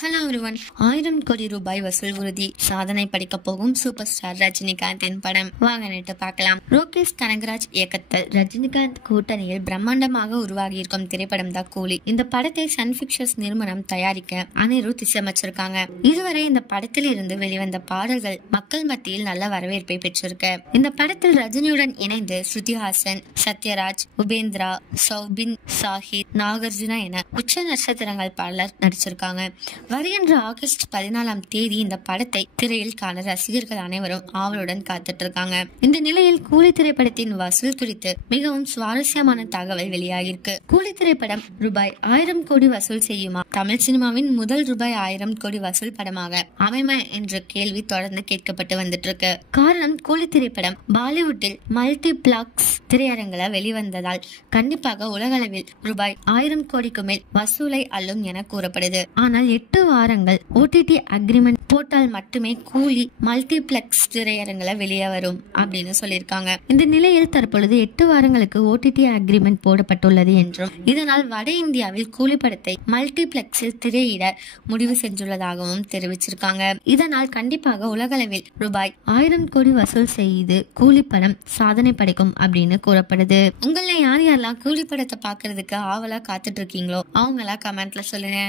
Hello everyone. 1000 கோடி ரூபாய் வசூல் உறுதி. சாதனை படிக்க போகும் சூப்பர் ஸ்டார் ரஜினிகாந்தின் படம். வாங்க நேற்று பார்க்கலாம். லோகேஷ் கனகராஜ் இயக்கத்தில் ரஜினிகாந்த் கூட்டணியில் பிரம்மாண்டமாக உருவாகி இருக்கும் திரைப்படம் தான் கூலி. இந்த படத்தை சன் பிக்சர்ஸ் நிறுவனம் தயாரிக்க அனிருத் இசையமைச்சிருக்காங்க. இதுவரை இந்த படத்தில் இருந்து வெளிவந்த பாடல்கள் மக்கள் மத்தியில் நல்ல வரவேற்பை பெற்றிருக்கு. இந்த படத்தில் ரஜினியுடன் இணைந்து ஸ்ருதிஹாசன், சத்யராஜ், உபேந்திரா, சௌபின் சாஹித், நாகார்ஜுனா என உச்ச நட்சத்திரங்கள் பலர் நடிச்சிருக்காங்க. வருகின்ற ஆகஸ்ட் 14ஆம் தேதி இந்த படத்தை திரையில் காண ரசிகர்கள் அனைவரும் ஆவலுடன் காத்துட்டு இருக்காங்க. இந்த நிலையில் கூலி திரைப்படத்தின் வசூல் குறித்து மிகவும் சுவாரஸ்யமான தகவல் வெளியாகிருக்கு. கூலி திரைப்படம் ரூபாய் 1000 கோடி வசூல் செய்யுமா? தமிழ் சினிமாவின் முதல் ரூபாய் 1000 கோடி வசூல் படமாக அமையுமா என்ற கேள்வி தொடர்ந்து கேட்கப்பட்டு வந்துட்டு இருக்கு. காரணம், கூலி திரைப்படம் பாலிவுட்டில் மல்டிபிளக்ஸ் திரையரங்குல வெளிவந்ததால் கண்டிப்பாக உலகளவில் ரூபாய் 1000 கோடிக்கு மேல் வசூலை அள்ளும் என கூறப்படுது. ஆனால் 8 வாரங்கள் OTT அக்ரிமெண்ட் போட்டால் மட்டுமே கூலி மல்டிபிளக்ஸ் திரையரங்குல வெளியே வரும் அப்படின்னு சொல்லியிருக்காங்க. இந்த நிலையில் தற்பொழுது 8 வாரங்களுக்கு OTT அக்ரிமெண்ட் போடப்பட்டுள்ளது என்றும் இதனால் வட இந்தியாவில் கூலி படத்தை மல்டிபிளக்ஸில் திரையிட முடிவு செஞ்சுள்ளதாகவும் தெரிவிச்சிருக்காங்க. இதனால் கண்டிப்பாக உலகளவில் ரூபாய் 1000 கோடி வசூல் செய்து கூலி படம் சாதனை படைக்கும் அப்படின்னு கூறப்படுது. உங்கள யார் யாரெல்லாம் கூலி படத்தை பாக்குறதுக்கு ஆவலா காத்துட்டு இருக்கீங்களோ அவங்களா கமெண்ட்ல சொல்லுங்க.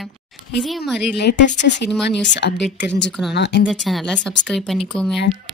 இதே மாதிரி லேட்டஸ்ட் சினிமா நியூஸ் அப்டேட் தெரிஞ்சுக்கணும்னா இந்த சேனலை சப்ஸ்கிரைப் பண்ணிக்கோங்க.